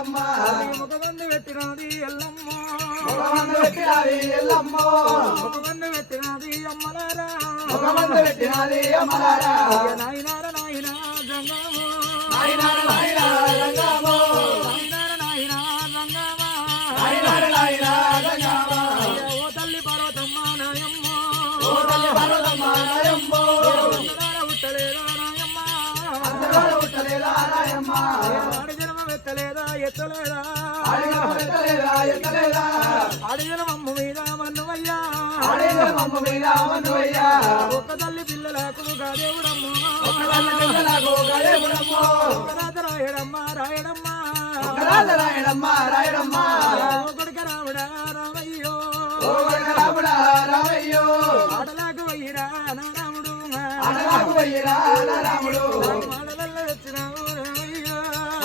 ఎల్లమ్మ. ముఖబందు పెట్టినది ఎల్లమ్మ. ముఖమందు పెట్టినది ఎల్లమ్మ. ముఖబందు పెట్టినది అమ్మలారా ముఖమందు పెట్టినది అమ్మలారా నాయనార. ఎత్తలేదా అడిగిన మమ్మ మీద మన్నువయ్యా. ఒక్క తల్లి పిల్లలకు ఒక్కరాత రాయడమ్మ రాయడమ్మ. రాయడమ్మ రాయడమ్మ. కొడుక రాముడా రామయ్యో. రాముడా రామయ్యో. వయ్యిరా రాముడు. అడలకు రాముడు.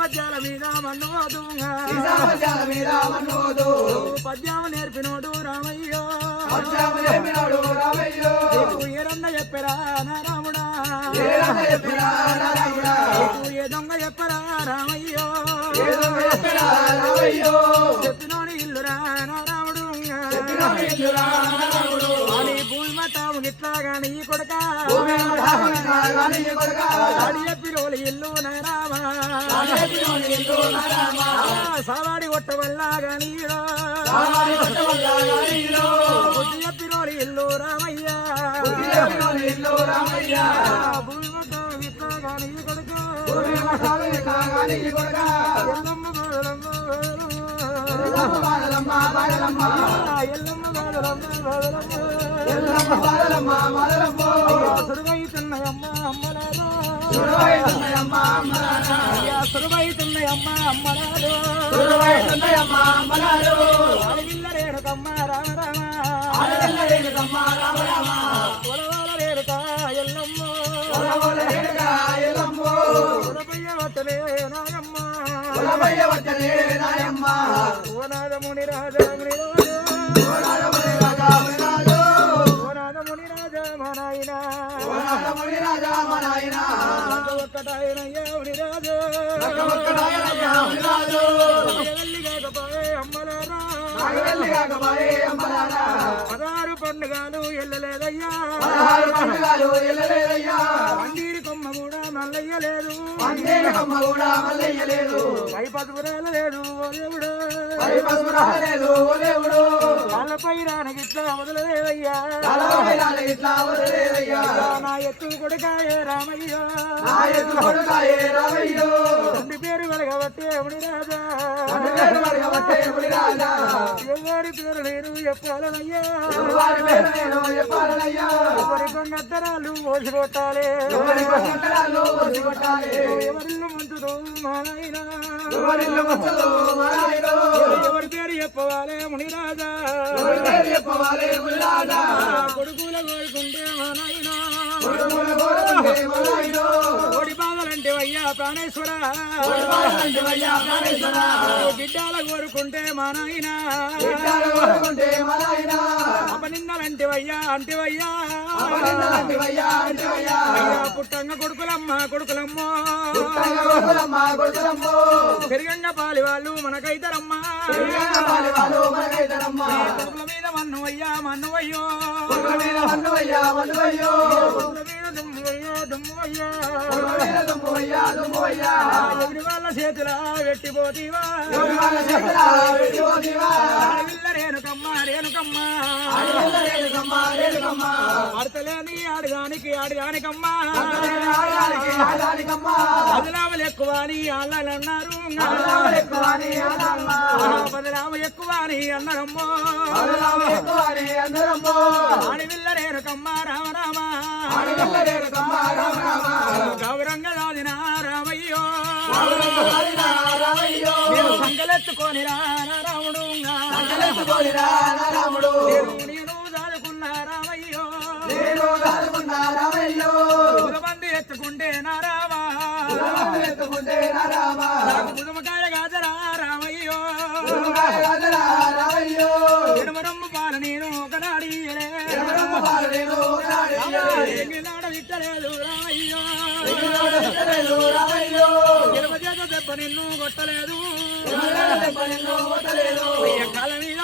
రామయ్యో రామయ్యో రామయ్య ఆట మీద వన్నవయ్యో పొంగురాట మీద పద్యామ నేర్పినోడు రామయ్యో. పద్యాము చెప్పినాడు రామయ్యో. ఏరన్న చెప్పరా చెప్పినా నా రాముడా. ఏ దొంగ చెప్పరా రామయ్యో. రామయ్యో. చెప్పినోని ఇల్లురా ఇల్లురా అని భూమి మట్టాము గిట్లా గాని కొడక. భూమి రాముడినా ఇల్లు సావాడి కొట్ట వల్ల గాని పిరోలి ఇల్లు రామయ్య ఎల్లమ్మ బాదలమ్మ ఎల్లమ్మ ఎల్లమ్మ బాదలమ్మ బాదలమ్మ సురువైతున్నాయమ్మ అమ్మలారా సురవైతున్నయమ్మ అమ్మలారు అడవిల్ల రేణుకమ్మ రామ రామ ఆడపిల్ల రేణుకమ్మ రామ రామ పొలవాల రేణుక ఎల్లమ్మ పొలముల రేణుక ఎల్లమ్మ పొలపయ్య వట్టలే నాగమ్మ పొలమయ్య వచ్చలే నాయమ్మ. ఓనాదముని రాజా అమ్మలారా నాగవెల్లి కాకపాయే అమ్మలారా పదహారు పండుగలు ఎల్లలేదయ్యా పదహారు పండుగలు ఎల్లలేదయ్యా పందిరి కొమ్మ కూడా మల్లయ్యలేదు అందేని కూడా మల్లయ్యలేదు పై లేదు ఓ దేవుడు పై పసుపు ఓ దేవుడు వాళ్ళపై రానగిట్లా వదలలేదయ్యా. తలపై రాలే ఇట్లా వదలేదయ్యా నా ఎత్తు కొడుకాయే రామయ్య. నా ఎత్తు కొడుకాయే రామయ్యో. తండ్రి పేరు వెలగబట్టే ముని రాజా? పేరు మరగబట్టే మునిరాజా ఎవరి పేరు నేను చెప్పాలనయ్యా. వారి పేరు నేను చెప్పాలనయ్యా. ఎవరి కొంగద్దరాలు మోసి కొట్టాలి ఎవరి చెప్పవాలే మునిరాజా. ఎవరి పేరు చెప్పవాలే మునిరాజా. కొడుకుల కోరుకుంటే మా నాయన కొడుకుల కోరుకుంటే మా నాయనో కోడి బాధలంటే అయ్యా ప్రాణేశ్వర. బిడ్డాల కోరుకుంటే మా అపనిందలంటే అయ్యా అంటే అయ్యా అపనిందలంటే వయ్యా అంటే వయ్యా పుట్టంగ కొడుకులమ్మ కొడుకులమ్మ. పెరిగంగ పాలి వాళ్ళు మనకైతారమ్మా. పెరిగిన పాలి వాళ్ళు మనకైతేనమ్మ కొడుకుల మీద మన్నువయ్యా మన్నువయ్యో. ఎవరి వాళ్ళ చేతుల పెట్టిపోతీవా ఎవరి రేణుకమ్మ ఆడతలేని ఆడదానికి ఆడదానికమ్మ. బదనామలు ఎక్కువ అని అన్నారు ఆడదాములు ఎక్కువ అని అన్నారమ్మో. ఆడవిల్ల రేణుకమ్మ రామ రామ గౌరంగ దాదిన రామయ్యో. సంకలెత్తుకొని రా. రాముడు నేను దాలుకున్నా రామయ్యో నేను దాలుకున్నా రామయ్యో ఎంగిలాడ విట్టలేదు రామయ్యో ఎంగిలాడ విట్టలేదు రామయ్యో చేత దెబ్బ నిన్ను కొట్టలేదు. కాల మీద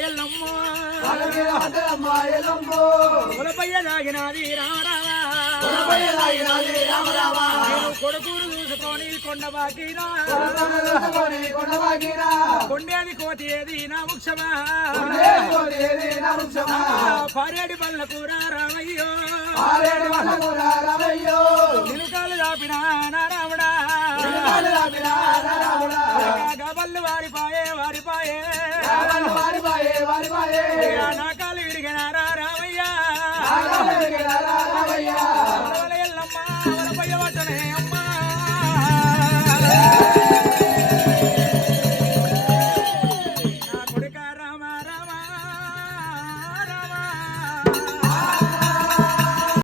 ఎల్లమ్మ. కులపయ్య దాగినది కొడుకును చూసుకొని కొండ బాకీరా కొండేది కోతి ఏది నా ముక్షమా పారేడి పళ్ళ కూర రామయ్యో నిలుకాలు దాపిన నా రాముడా గబల్లు వారిపాయే వారిపాయే వారిపాయే వారిపాయే నాకాలు విరిగినారా రామయ్యా